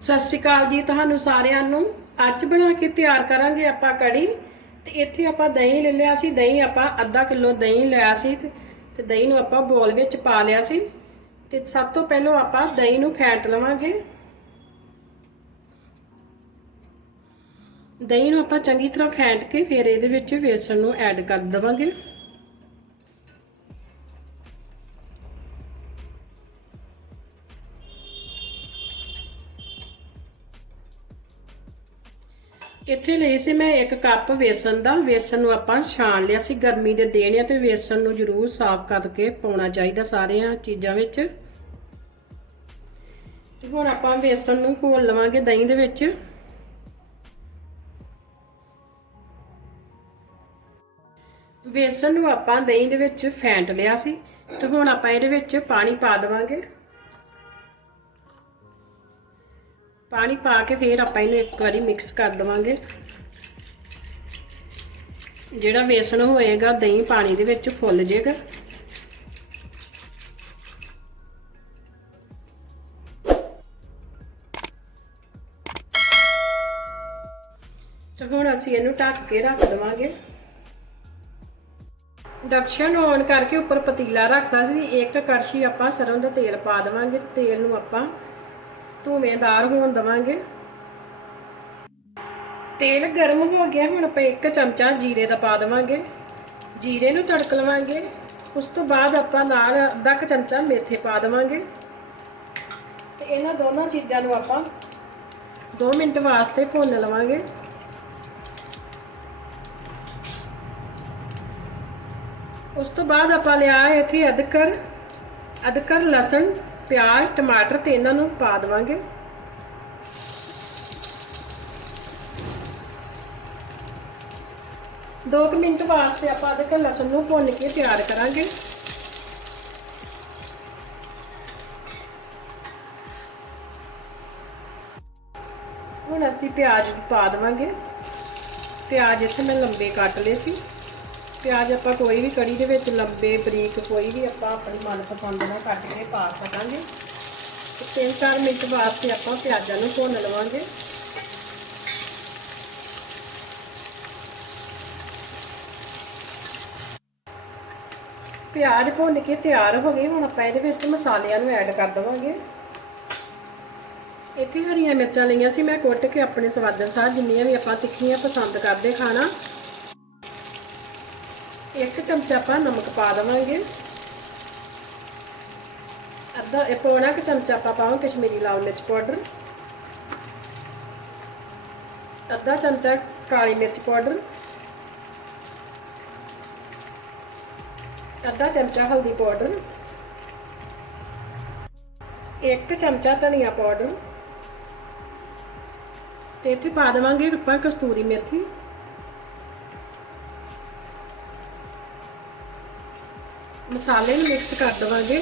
ਸਤਿ ਸ਼੍ਰੀ ਅਕਾਲ ਜੀ ਤੁਹਾਨੂੰ ਸਾਰਿਆਂ ਨੂੰ। ਅੱਜ ਬਣਾ ਕੇ ਤਿਆਰ ਕਰਾਂਗੇ ਆਪਾਂ ਕੜੀ। ਤੇ ਇੱਥੇ ਆਪਾਂ ਦਹੀਂ ਲੈ ਲਿਆ ਸੀ। ਦਹੀਂ ਆਪਾਂ ਅੱਧਾ ਕਿਲੋ ਦਹੀਂ ਲਿਆ ਸੀ ਤੇ ਦਹੀਂ ਨੂੰ ਆਪਾਂ ਬੋਲ ਵਿੱਚ ਪਾ ਲਿਆ ਸੀ। ਤੇ ਸਭ ਤੋਂ ਪਹਿਲਾਂ ਆਪਾਂ ਦਹੀਂ ਨੂੰ ਫੈਂਟ ਲਵਾਂਗੇ। ਦਹੀਂ ਨੂੰ ਆਪਾਂ ਚੰਗੀ ਤਰ੍ਹਾਂ ਫੈਂਟ ਕੇ ਫਿਰ ਇਹਦੇ ਵਿੱਚ ਵੇਸਣ ਨੂੰ ਐਡ ਕਰ ਦਵਾਂਗੇ। ਇੱਥੇ ਲਈ ਸੀ ਮੈਂ ਇੱਕ ਕੱਪ ਵੇਸਣ ਦਾ। ਵੇਸਣ ਨੂੰ ਆਪਾਂ ਛਾਣ ਲਿਆ ਸੀ। ਗਰਮੀ ਦੇ ਦਿਨ ਆ ਤੇ ਵੇਸਣ ਨੂੰ ਜ਼ਰੂਰ ਸਾਫ਼ ਕਰਕੇ ਪਾਉਣਾ ਚਾਹੀਦਾ ਸਾਰੀਆਂ ਚੀਜ਼ਾਂ ਵਿੱਚ। ਤੇ ਹੁਣ ਆਪਾਂ ਵੇਸਣ ਨੂੰ ਘੋਲ ਲਵਾਂਗੇ ਦਹੀਂ ਦੇ ਵਿੱਚ। ਵੇਸਣ ਨੂੰ ਆਪਾਂ ਦਹੀਂ ਦੇ ਵਿੱਚ ਫੈਂਟ ਲਿਆ ਸੀ। ਤੇ ਹੁਣ ਆਪਾਂ ਇਹਦੇ ਵਿੱਚ ਪਾਣੀ ਪਾ ਦੇਵਾਂਗੇ। ਪਾਣੀ ਪਾ ਕੇ ਫਿਰ ਆਪਾਂ ਇਹਨੂੰ ਇੱਕ ਵਾਰੀ ਮਿਕਸ ਕਰ ਦਵਾਂਗੇ। ਜਿਹੜਾ ਵੇਸਣ ਹੋਏਗਾ, ਦਹੀਂ ਪਾਣੀ ਦੇ ਵਿੱਚ ਫੁੱਲ ਜਾਏਗਾ ਤੇ ਹੁਣ ਅਸੀਂ ਇਹਨੂੰ ਢੱਕ ਕੇ ਰੱਖ ਦਵਾਂਗੇ। ਇੰਡਕਸ਼ਨ ਔਨ ਕਰਕੇ ਉੱਪਰ ਪਤੀਲਾ ਰੱਖਦਾ ਸੀ। ਇੱਕ ਕੜਛੀ ਆਪਾਂ ਸਰੋਂ ਦਾ ਤੇਲ ਪਾ ਦੇਵਾਂਗੇ ਤੇਲ ਨੂੰ ਆਪਾਂ ਧੂਵੇਂਦਾਰ ਹੋਣ ਦਵਾਂਗੇ। ਤੇਲ ਗਰਮ ਹੋ ਗਿਆ, ਹੁਣ ਆਪਾਂ ਇੱਕ ਚਮਚਾ ਜੀਰੇ ਦਾ ਪਾ ਦੇਵਾਂਗੇ। ਜੀਰੇ ਨੂੰ ਤੜਕ ਲਵਾਂਗੇ, ਉਸ ਤੋਂ ਬਾਅਦ ਆਪਾਂ ਨਾਲ ਅੱਧਾ ਕੁ ਚਮਚਾ ਮੇਥੇ ਪਾ ਦੇਵਾਂਗੇ। ਤੇ ਇਹਨਾਂ ਦੋਨਾਂ ਚੀਜ਼ਾਂ ਨੂੰ ਆਪਾਂ 2 ਮਿੰਟ ਵਾਸਤੇ ਭੁੰਨ ਲਵਾਂਗੇ। ਉਸ ਤੋਂ ਬਾਅਦ ਆਪਾਂ ਲਿਆ ਇੱਥੇ ਅਦਕਰ ਅਦਕਰ ਲਸਣ ਪਿਆਜ਼, ਟਮਾਟਰ ਤੇ ਇਹਨਾਂ ਨੂੰ ਪਾ ਦੇਵਾਂਗੇ। ਦੋ ਕੁ ਮਿੰਟ ਵਾਸਤੇ ਆਪਾਂ ਅਦਰਕ ਲਸਣ ਨੂੰ ਭੁੰਨ ਕੇ ਤਿਆਰ ਕਰਾਂਗੇ। ਹੁਣ ਅਸੀਂ ਪਿਆਜ਼ ਪਾ ਦੇਵਾਂਗੇ। ਪਿਆਜ਼ ਇੱਥੇ ਮੈਂ ਲੰਬੇ ਕੱਟ ਲਏ ਸੀ। ਪਿਆਜ਼ ਆਪਾਂ ਕੋਈ ਵੀ ਕੜੀ ਦੇ ਵਿੱਚ ਲੰਬੇ ਬਰੀਕ ਕੋਈ ਵੀ ਆਪਾਂ ਆਪਣੀ ਮਨਪਸੰਦ ਨਾਲ ਕੱਟ ਕੇ ਪਾ ਸਕਾਂਗੇ। ਤਿੰਨ ਚਾਰ ਮਿੰਟ ਵਾਸਤੇ ਆਪਾਂ ਪਿਆਜ਼ਾਂ ਨੂੰ ਭੁੰਨ ਲਵਾਂਗੇ। ਪਿਆਜ਼ ਭੁੰਨ ਕੇ ਤਿਆਰ ਹੋ ਗਏ। ਹੁਣ ਆਪਾਂ ਇਹਦੇ ਵਿੱਚ ਮਸਾਲਿਆਂ ਨੂੰ ਐਡ ਕਰ ਦਵਾਂਗੇ। ਇੱਥੇ ਹਰੀਆਂ ਮਿਰਚਾਂ ਲਈਆਂ ਸੀ। ਮੈਂ ਕੁੱਟ ਕੇ ਆਪਣੇ ਸਵਾਦ ਅਨੁਸਾਰ ਜਿੰਨੀਆਂ ਵੀ ਆਪਾਂ ਤਿੱਖੀਆਂ ਪਸੰਦ ਕਰਦੇ ਖਾਣਾ ਇੱਕ ਚਮਚਾ ਆਪਾਂ ਨਮਕ ਪਾ ਦਵਾਂਗੇ। ਅੱਧਾ ਇਹ ਪੌਣਾ ਕੁ ਚਮਚਾ ਆਪਾਂ ਪਾਵਾਂ ਕਸ਼ਮੀਰੀ ਲਾਲ ਮਿਰਚ ਪਾਊਡਰ। ਅੱਧਾ ਚਮਚਾ ਕਾਲੀ ਮਿਰਚ ਪਾਊਡਰ। ਅੱਧਾ ਚਮਚਾ ਹਲਦੀ ਪਾਊਡਰ। ਇੱਕ ਚਮਚਾ ਧਨੀਆ ਪਾਊਡਰ। ਤੇ ਇੱਥੇ ਪਾ ਦੇਵਾਂਗੇ ਆਪਾਂ ਕਸਤੂਰੀ ਮੇਥੀ। ਮਸਾਲੇ ਨੂੰ ਮਿਕਸ ਕਰ ਦਵਾਂਗੇ।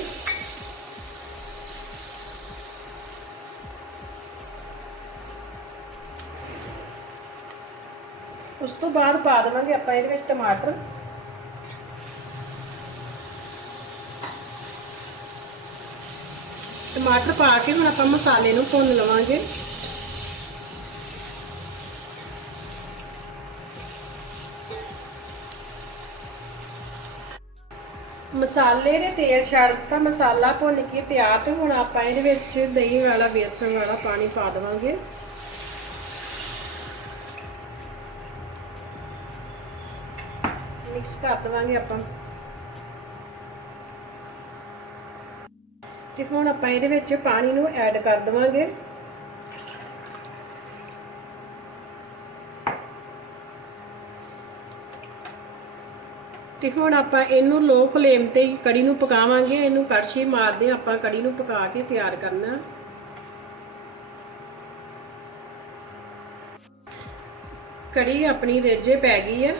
ਉਸ ਤੋਂ ਬਾਅਦ ਪਾ ਦੇਵਾਂਗੇ ਆਪਾਂ ਇਹਦੇ ਵਿੱਚ ਟਮਾਟਰ। ਟਮਾਟਰ ਪਾ ਕੇ ਹੁਣ ਆਪਾਂ ਮਸਾਲੇ ਨੂੰ ਭੁੰਨ ਲਵਾਂਗੇ। ਮਸਾਲੇ ਦੇ ਤੇਲ ਛੱਡ ਦਿੱਤਾ ਮਸਾਲਾ ਭੁੰਨ ਕੇ ਤਿਆਰ ਤੇ ਹੁਣ ਆਪਾਂ ਇਹਦੇ ਵਿੱਚ ਦਹੀਂ ਵਾਲਾ ਬੇਸਣ ਵਾਲਾ ਪਾਣੀ ਪਾ ਦੇਵਾਂਗੇ। ਮਿਕਸ ਕਰ ਦੇਵਾਂਗੇ ਆਪਾਂ। ਤੇ ਹੁਣ ਆਪਾਂ ਇਹਦੇ ਵਿੱਚ ਪਾਣੀ ਨੂੰ ਐਡ ਕਰ ਦੇਵਾਂਗੇ। ਤੇ ਹੁਣ ਆਪਾਂ ਇਹਨੂੰ ਲੋ ਫਲੇਮ ਤੇ ਕੜੀ ਨੂੰ ਪਕਾਵਾਂਗੇ, ਇਹਨੂੰ ਕੜਛੀ ਮਾਰਦੇ ਆਪਾਂ ਕੜੀ ਨੂੰ ਪਕਾ ਕੇ ਤਿਆਰ ਕਰਨਾ। ਕੜੀ ਆਪਣੀ ਰੇਜੇ ਪੈ ਗਈ ਹੈ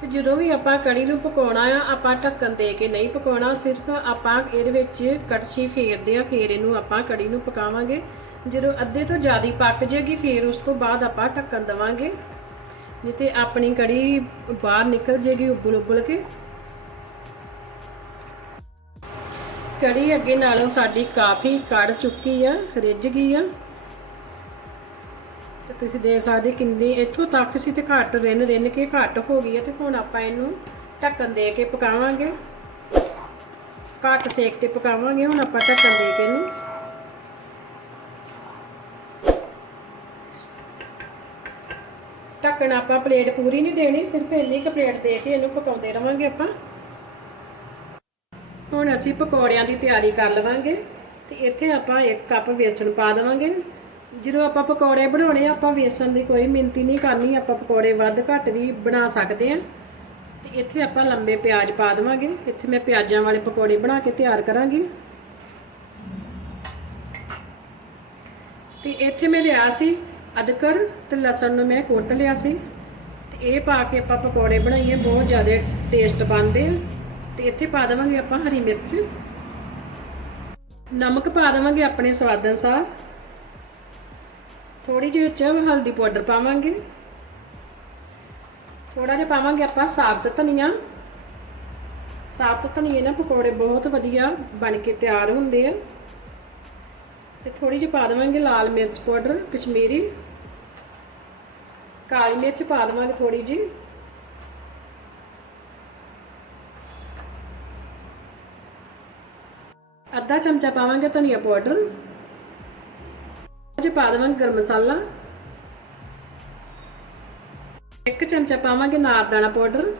ਤੇ ਜਦੋਂ ਵੀ ਆਪਾਂ ਕੜੀ ਨੂੰ ਪਕਾਉਣਾ ਆ, ਆਪਾਂ ਢੱਕਣ ਦੇ ਕੇ ਨਹੀਂ ਪਕਾਉਣਾ, ਸਿਰਫ ਆਪਾਂ ਇਹਦੇ ਵਿੱਚ ਕੜਛੀ ਫੇਰਦੇ ਆ, ਫੇਰ ਇਹਨੂੰ ਆਪਾਂ ਕੜੀ ਨੂੰ ਪਕਾਵਾਂਗੇ। ਜਦੋਂ ਅੱਧੇ ਤੋਂ ਜ਼ਿਆਦਾ ਪੱਕ ਜਾਏਗੀ ਫੇਰ ਉਸ ਤੋਂ ਬਾਅਦ ਆਪਾਂ ਢੱਕਣ ਦਵਾਂਗੇ। ਜਿੱਤੇ ਆਪਣੀ ਕੜੀ ਬਾਹਰ ਨਿਕਲ ਜੇਗੀ ਉਬਲ ਉਬਲ ਕੇ। ਕੜੀ ਅੱਗੇ ਨਾਲੋਂ ਸਾਡੀ ਕਾਫੀ ਕੜ ਚੁੱਕੀ ਆ, ਰਿੱਝ ਗਈ ਆ। ਤੇ ਤੁਸੀਂ ਦੇਖ ਸਕਦੇ ਕਿੰਨੀ ਇੱਥੋਂ ਤੱਕ ਸੀ ਤੇ ਘੱਟ ਰਿੰਨ ਰਿੰਨ ਕੇ ਘੱਟ ਹੋ ਗਈ ਹੈ ਤੇ ਹੁਣ ਆਪਾਂ ਇਹਨੂੰ ਢੱਕਣ ਦੇ ਕੇ ਪਕਾਵਾਂਗੇ। ਘੱਟ ਸੇਕ ਤੇ ਪਕਾਵਾਂਗੇ, ਹੁਣ ਆਪਾਂ ਢੱਕਣ ਦੇ ਕੇ ਇਹਨੂੰ। ਢੱਕਣ ਆਪਾਂ ਪਲੇਟ ਪੂਰੀ ਨਹੀਂ ਦੇਣੀ, ਸਿਰਫ ਇੰਨੀ ਕੁ ਪਲੇਟ ਦੇ ਕੇ ਇਹਨੂੰ ਪਕਾਉਂਦੇ ਰਵਾਂਗੇ ਆਪਾਂ। ਹੁਣ ਅਸੀਂ ਪਕੌੜਿਆਂ ਦੀ ਤਿਆਰੀ ਕਰ ਲਵਾਂਗੇ ਤੇ ਇੱਥੇ ਆਪਾਂ 1 ਕੱਪ ਵੇਸਣ ਪਾ ਦੇਵਾਂਗੇ। ਜਦੋਂ ਆਪਾਂ ਪਕੌੜੇ ਬਣਾਉਣੇ, ਆਪਾਂ ਵੇਸਣ ਦੀ ਕੋਈ ਮਿੰਤੀ ਨਹੀਂ ਕਰਨੀ, ਆਪਾਂ ਪਕੌੜੇ ਵੱਧ ਘੱਟ ਵੀ ਬਣਾ ਸਕਦੇ ਆ ਤੇ ਇੱਥੇ ਆਪਾਂ ਲੰਬੇ ਪਿਆਜ਼ ਪਾ ਦੇਵਾਂਗੇ। ਇੱਥੇ ਮੈਂ ਪਿਆਜ਼ਾਂ ਵਾਲੇ ਪਕੌੜੇ ਬਣਾ ਕੇ ਤਿਆਰ ਕਰਾਂਗੀ। ਤੇ ਇੱਥੇ ਮੈਂ ਲਿਆ ਸੀ ਅਦਰਕ ਤੇ ਲਸਣ ਨੂੰ ਮੈਂ ਕੁੱਟ ਲਿਆ ਸੀ। ਤੇ ਇਹ ਪਾ ਕੇ ਆਪਾਂ ਪਕੌੜੇ ਬਣਾਈਏ, ਬਹੁਤ ਜ਼ਿਆਦਾ ਟੇਸਟ ਬਣਦੇ ਆ। ਤੇ ਇੱਥੇ ਪਾ ਦੇਵਾਂਗੇ ਆਪਾਂ ਹਰੀ ਮਿਰਚ। ਨਮਕ ਪਾ ਦੇਵਾਂਗੇ ਆਪਣੇ ਸਵਾਦ ਅਨੁਸਾਰ। ਥੋੜੀ ਜਿਹੀ ਵਿੱਚ ਹਲਦੀ ਪਾਊਡਰ ਪਾਵਾਂਗੇ। ਥੋੜਾ ਜਿਹਾ ਪਾਵਾਂਗੇ ਆਪਾਂ ਸਾਬਤ ਧਨੀਆ। ਸਾਬਤ ਧਨੀਏ ਨਾਲ ਪਕੌੜੇ ਬਹੁਤ ਵਧੀਆ ਬਣ ਕੇ ਤਿਆਰ ਹੁੰਦੇ ਆ। ਤੇ ਥੋੜੀ ਜਿਹੀ ਪਾ ਦੇਵਾਂਗੇ ਲਾਲ ਮਿਰਚ ਪਾਊਡਰ, ਕਸ਼ਮੀਰੀ। ਕਾਲੀ ਮਿਰਚ ਪਾ ਦੇਵਾਂਗੇ ਥੋੜੀ ਜਿਹੀ। ਅੱਧਾ ਚਮਚਾ ਪਾਵਾਂਗੇ ਧਨੀਆ ਪਾਊਡਰ। ਜੇ ਪਾ ਦੇਵਾਂਗੇ ਗਰਮ ਮਸਾਲਾ। ਇੱਕ ਚਮਚਾ ਪਾਵਾਂਗੇ ਨਾਰਦਾਣਾ ਪਾਊਡਰ।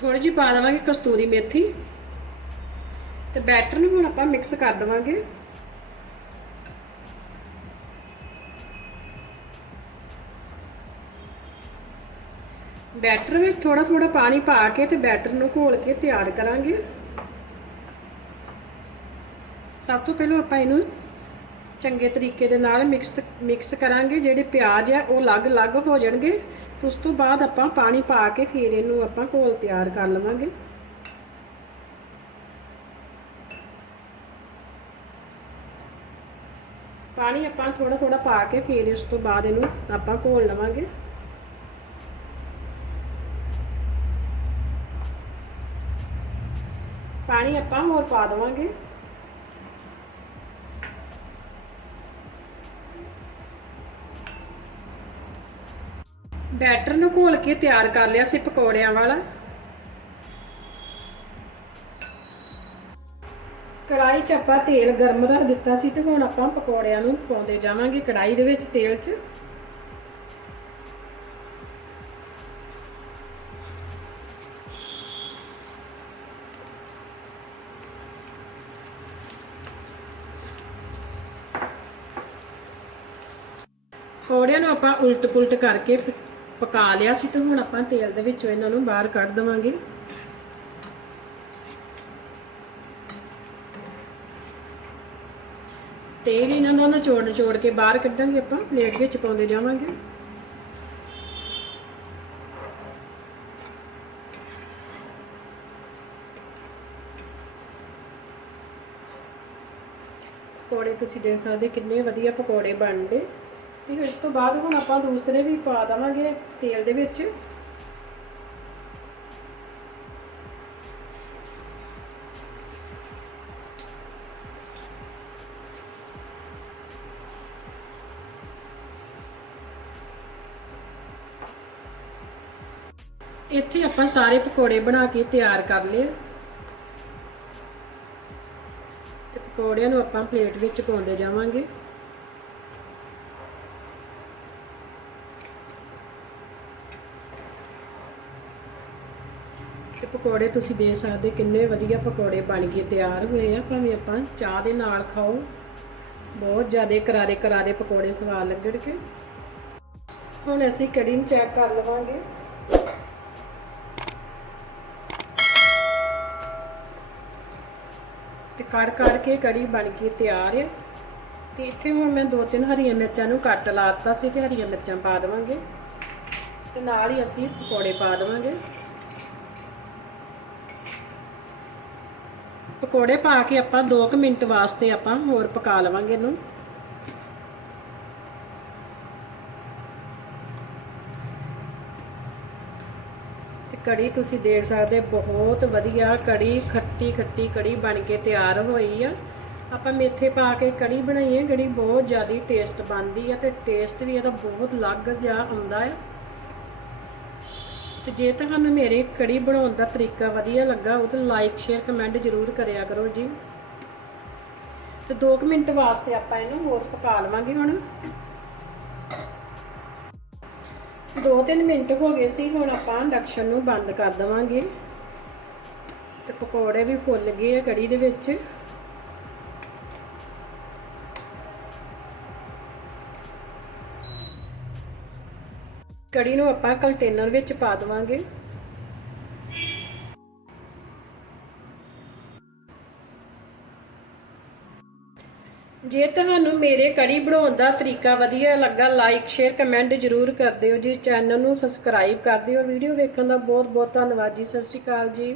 ਥੋੜੀ ਜਿਹੀ ਪਾ ਦੇਵਾਂਗੇ ਕਸਤੂਰੀ ਮੇਥੀ। ਤੇ ਬੈਟਰ ਨੂੰ ਹੁਣ ਆਪਾਂ ਮਿਕਸ ਕਰ ਦੇਵਾਂਗੇ। ਬੈਟਰ ਵਿੱਚ ਥੋੜਾ ਥੋੜਾ ਪਾਣੀ ਪਾ ਕੇ ਤੇ ਬੈਟਰ ਨੂੰ ਘੋਲ ਕੇ ਤਿਆਰ ਕਰਾਂਗੇ। ਸਭ ਤੋਂ ਪਹਿਲਾਂ ਆਪਾਂ ਇਹਨੂੰ ਚੰਗੇ ਤਰੀਕੇ ਦੇ ਨਾਲ ਮਿਕਸ ਮਿਕਸ ਕਰਾਂਗੇ। ਜਿਹੜੇ ਪਿਆਜ਼ ਆ, ਉਹ ਅਲੱਗ-ਅਲੱਗ ਹੋ ਜਾਣਗੇ। ਉਸ ਤੋਂ ਬਾਅਦ ਆਪਾਂ ਪਾਣੀ ਪਾ ਕੇ ਫਿਰ ਇਹਨੂੰ ਆਪਾਂ ਘੋਲ ਤਿਆਰ ਕਰ ਲਵਾਂਗੇ। ਪਾਣੀ ਆਪਾਂ ਥੋੜਾ ਥੋੜਾ ਪਾ ਕੇ ਫਿਰ ਉਸ ਤੋਂ ਬਾਅਦ ਇਹਨੂੰ ਆਪਾਂ ਘੋਲ ਲਵਾਂਗੇ। ਪਾਣੀ ਆਪਾਂ ਹੋਰ ਪਾ ਦੇਵਾਂਗੇ। ਬੈਟਰ ਨੂੰ ਘੋਲ ਕੇ ਤਿਆਰ ਕਰ ਲਿਆ ਸੀ ਪਕੌੜਿਆਂ ਵਾਲਾ। ਕੜਾਈ 'ਚ ਆਪਾਂ ਤੇਲ ਗਰਮ ਰੱਖ ਦਿੱਤਾ ਸੀ ਤੇ ਹੁਣ ਆਪਾਂ ਪਕੌੜਿਆਂ ਨੂੰ ਪਾਉਂਦੇ ਜਾਵਾਂਗੇ ਕੜਾਈ ਦੇ ਵਿੱਚ ਤੇਲ 'ਚ। ਪਕੌੜਿਆਂ ਨੂੰ ਆਪਾਂ ਉਲਟ ਪੁਲਟ ਕਰਕੇ ਪਕਾ ਲਿਆ ਸੀ ਤੇ ਹੁਣ ਆਪਾਂ ਤੇਲ ਦੇ ਵਿੱਚੋਂ ਇਹਨਾਂ ਨੂੰ ਬਾਹਰ ਕੱਢ ਦਵਾਂਗੇ। ਤੇਲ ਇਹਨਾਂ ਦਾ ਨਿਚੋੜ ਨਿਚੋੜ ਕੇ ਬਾਹਰ ਕੱਢਾਂਗੇ ਆਪਾਂ, ਪਲੇਟ ਵਿੱਚ ਪਾਉਂਦੇ ਜਾਵਾਂਗੇ। ਪਕੌੜੇ ਤੁਸੀਂ ਦੇਖ ਸਕਦੇ ਕਿੰਨੇ ਵਧੀਆ ਪਕੌੜੇ ਬਣਦੇ। ਤੇ ਇਸ ਤੋਂ ਬਾਅਦ ਹੁਣ ਆਪਾਂ ਦੂਸਰੇ ਵੀ ਪਾ ਦਵਾਂਗੇ ਤੇਲ ਦੇ ਵਿੱਚ। ਇੱਥੇ ਆਪਾਂ ਸਾਰੇ ਪਕੌੜੇ ਬਣਾ ਕੇ ਤਿਆਰ ਕਰ ਲਏ ਤੇ ਪਕੌੜਿਆਂ ਨੂੰ ਆਪਾਂ ਪਲੇਟ ਵਿੱਚ ਪਾਉਂਦੇ ਜਾਵਾਂਗੇ। ਤੇ ਪਕੌੜੇ ਤੁਸੀਂ ਦੇ ਸਕਦੇ, ਕਿੰਨੇ ਵਧੀਆ ਪਕੌੜੇ ਬਣ ਗਏ, ਤਿਆਰ ਹੋਏ ਆ। ਭਾਵੇਂ ਆਪਾਂ ਚਾਹ ਦੇ ਨਾਲ ਖਾਓ। ਬਹੁਤ ਜ਼ਿਆਦਾ ਕਰਾਰੇ ਕਰਾਰੇ ਪਕੌੜੇ ਸਵਾਦ ਲੱਗਣਗੇ। ਹੁਣ ਅਸੀਂ ਕੜੀ ਨੂੰ ਚੈੱਕ ਕਰ ਲਵਾਂਗੇ। ਤੇ ਕੜ ਕੜ ਕੇ ਕੜੀ ਬਣ ਕੇ ਤਿਆਰ ਹੈ ਤੇ ਇੱਥੇ ਹੁਣ ਮੈਂ ਦੋ ਤਿੰਨ ਹਰੀਆਂ ਮਿਰਚਾਂ ਨੂੰ ਕੱਟ ਲਾਤਾ ਸੀ ਤੇ ਹਰੀਆਂ ਮਿਰਚਾਂ ਪਾ ਦੇਵਾਂਗੇ। ਤੇ ਨਾਲ ਹੀ ਅਸੀਂ ਪਕੌੜੇ ਪਾ ਦੇਵਾਂਗੇ। ਪਕੌੜੇ ਪਾ ਕੇ ਆਪਾਂ 2 ਮਿੰਟ ਵਾਸਤੇ ਆਪਾਂ ਹੋਰ ਪਕਾ ਲਵਾਂਗੇ ਇਹਨੂੰ। ਕੜੀ ਤੁਸੀਂ ਦੇਖ ਸਕਦੇ ਬਹੁਤ ਵਧੀਆ ਕੜੀ, ਖੱਟੀ ਖੱਟੀ ਕੜੀ ਬਣ ਕੇ ਤਿਆਰ ਹੋਈ ਆ। ਆਪਾਂ ਮੇਥੇ ਪਾ ਕੇ ਕੜੀ ਬਣਾਈ ਹੈ ਜਿਹੜੀ ਬਹੁਤ ਜ਼ਿਆਦਾ ਟੇਸਟ ਬਣਦੀ ਆ ਤੇ ਟੇਸਟ ਵੀ ਇਹਦਾ ਬਹੁਤ ਅਲੱਗ ਜਿਹਾ ਆਉਂਦਾ ਹੈ ਤੇ ਜੇ ਤੁਹਾਨੂੰ ਮੇਰੀ ਕੜੀ ਬਣਾਉਣ ਦਾ ਤਰੀਕਾ ਵਧੀਆ ਲੱਗਾ, ਉਹ ਤਾਂ ਲਾਈਕ ਸ਼ੇਅਰ ਕਮੈਂਟ ਜ਼ਰੂਰ ਕਰਿਆ ਕਰੋ ਜੀ। ਤੇ 2 ਮਿੰਟ ਵਾਸਤੇ ਆਪਾਂ ਇਹਨੂੰ ਹੋਰ ਪਕਾ ਲਵਾਂਗੇ ਹੁਣ। 2-3 ਮਿੰਟ ਹੋ ਗਏ ਸੀ, ਹੁਣ ਆਪਾਂ ਇੰਡਕਸ਼ਨ ਨੂੰ ਬੰਦ ਕਰ ਦਵਾਂਗੇ। ਤੇ ਪਕੌੜੇ ਵੀ ਫੁੱਲ ਗਏ ਆ ਕੜੀ ਦੇ ਵਿੱਚ। ਕੜੀ ਨੂੰ ਆਪਾਂ ਕੰਟੇਨਰ ਵਿੱਚ ਪਾ ਦਵਾਂਗੇ। ਜੇ ਤੁਹਾਨੂੰ ਮੇਰੇ ਕੜੀ ਬਣਾਉਣ ਦਾ ਤਰੀਕਾ ਵਧੀਆ ਲੱਗਾ ਲਾਈਕ ਸ਼ੇਅਰ ਕਮੈਂਟ ਜ਼ਰੂਰ ਕਰ ਦਿਓ ਜੀ। ਚੈਨਲ ਨੂੰ ਸਬਸਕ੍ਰਾਈਬ ਕਰ ਦਿਓ। ਵੀਡੀਓ ਵੇਖਣ ਦਾ ਬਹੁਤ ਬਹੁਤ ਧੰਨਵਾਦ ਜੀ। ਸਤਿ ਸ਼੍ਰੀ ਅਕਾਲ ਜੀ।